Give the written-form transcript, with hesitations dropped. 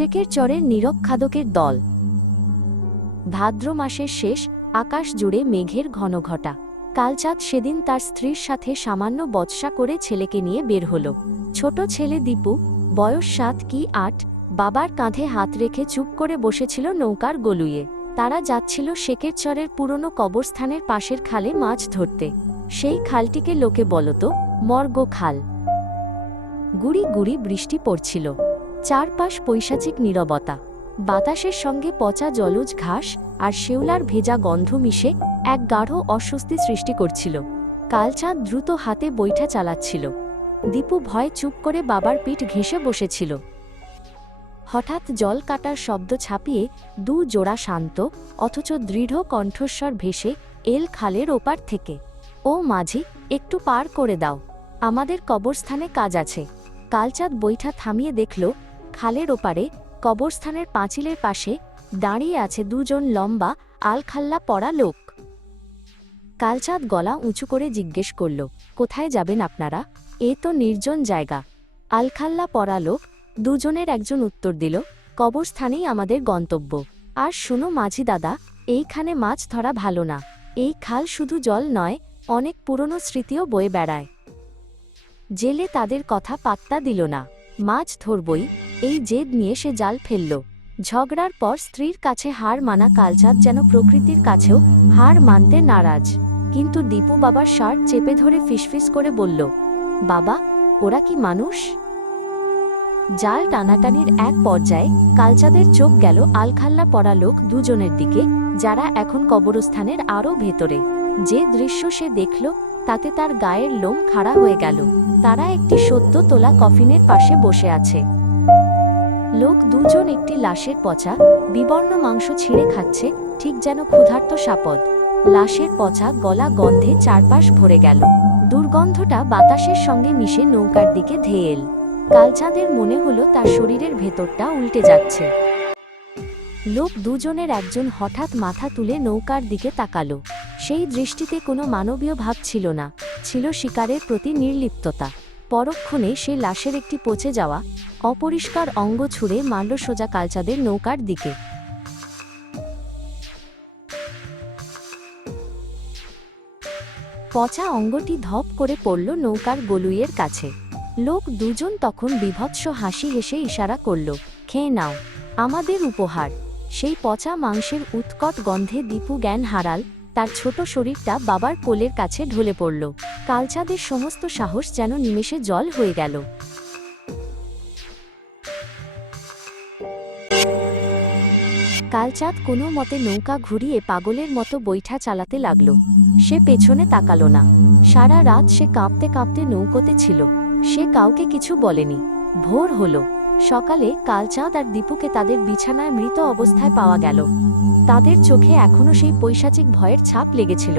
শেকের চরের নীরব খাদকের দল। ভাদ্র মাসের শেষ, আকাশ জুড়ে মেঘের ঘনঘটা। কালচাঁদ সেদিন তার স্ত্রীর সাথে সামান্য বচসা করে ছেলেকে নিয়ে বের হল। ছোট ছেলে দীপু, বয়স 7 কি 8, বাবার কাঁধে হাত রেখে চুপ করে বসেছিল নৌকার গলুইয়ে। তারা যাচ্ছিল শেকের চরের পুরনো কবরস্থানের পাশের খালে মাছ ধরতে। সেই খালটিকে লোকে বলত মর্গ খাল। গুড়ি গুড়ি বৃষ্টি পড়ছিল, চারপাশ পৈশাচিক নীরবতা। বাতাসের সঙ্গে পচা জলজ ঘাস আর শেওলার ভেজা গন্ধ মিশে এক গাঢ় অস্বস্তি সৃষ্টি করছিল। কালচাঁদ দ্রুত হাতে বৈঠা চালাচ্ছিল। দীপু ভয়ে চুপ করে বাবার পিঠ ঘেঁষে বসেছিল। হঠাৎ জল কাটার শব্দ ছাপিয়ে 2 জোড়া শান্ত অথচ দৃঢ় কণ্ঠস্বর ভেসে এল খালের ওপার থেকে। ও মাঝি, একটু পার করে দাও, আমাদের কবরস্থানে কাজ আছে। কালচাঁদ বৈঠা থামিয়ে দেখল, খালের ওপারে কবরস্থানের পাঁচিলের পাশে দাঁড়িয়ে আছে 2 জন লম্বা আলখাল্লা পরা লোক। কালচাঁদ গলা উঁচু করে জিজ্ঞেস করল, কোথায় যাবেন আপনারা? এ তো নির্জন জায়গা। আলখাল্লা পরা লোক 2 জনের একজন উত্তর দিল, কবরস্থানেই আমাদের গন্তব্য। আর শুনো মাঝি দাদা, এইখানে মাছ ধরা ভালো না। এই খাল শুধু জল নয়, অনেক পুরনো স্মৃতিও বয়ে বেড়ায়। জেলে তাদের কথা পাত্তা দিল না। মাছ ধরবই, এই জেদ নিয়ে সে জাল ফেলল। ঝগড়ার পর স্ত্রীর কাছে হার মানা কালচাঁদ যেন প্রকৃতির কাছেও হার মানতে নারাজ। কিন্তু দীপু বাবার শার্ট চেপে ধরে ফিসফিস করে বলল, বাবা, ওরা কি মানুষ? জাল টানাটানির এক পর্যায়ে কালচাঁদের চোখ গেল আলখাল্লা পরা লোক 2 জনের দিকে, যারা এখন কবরস্থানের আরও ভেতরে। যে দৃশ্য সে দেখল তাতে তার গায়ের লোম খাড়া হয়ে গেল। তারা একটি সদ্য তোলা কফিনের পাশে বসে আছে। লোক 2 জন একটি লাশের পচা বিবর্ণ মাংস ছিঁড়ে খাচ্ছে, ঠিক যেন ক্ষুধার্ত সাপদ। লাশের পচা গলা গন্ধে চারপাশ ভরে গেল। দুর্গন্ধটা বাতাসের সঙ্গে মিশে নৌকার দিকে ধেয়ে এল। কালচাঁদের মনে হলো তার শরীরের ভেতরটা উল্টে যাচ্ছে। লোক 2 জনের একজন হঠাৎ মাথা তুলে নৌকার দিকে তাকালো। সেই দৃষ্টিতে কোনো মানবীয় ভাব ছিল না, ছিল শিকারের প্রতি নির্লিপ্ততা। পরক্ষণে সে লাশের একটি পচে যাওয়া অপরিষ্কার অঙ্গ ছুঁড়ে মারল সোজা কালচাঁদের নৌকার দিকে। পচা অঙ্গটি ধপ করে পড়ল নৌকার গলুইয়ের কাছে। লোক 2 জন তখন বিভৎস হাসি হেসে ইশারা করল, খেয়ে নাও, আমাদের উপহার। সেই পচা মাংসের উৎকট গন্ধে দীপু জ্ঞান হারাল। তার ছোট শরীরটা বাবার কোলের কাছে ঢলে পড়ল। কালচাঁদের সমস্ত সাহস যেন নিমেষে জল হয়ে গেল। কালচাঁদ কোনো মতে নৌকা ঘুরিয়ে পাগলের মতো বৈঠা চালাতে লাগল। সে পেছনে তাকালো না। সারা রাত সে কাঁপতে কাঁপতে নৌকোতে ছিল। সে কাউকে কিছু বলেনি। ভোর হলো। সকালে কালচাঁদ আর দীপুকে তাদের বিছানায় মৃত অবস্থায় পাওয়া গেল। তাদের চোখে এখনো সেই পৈশাচিক ভয়ের ছাপ লেগেছিল।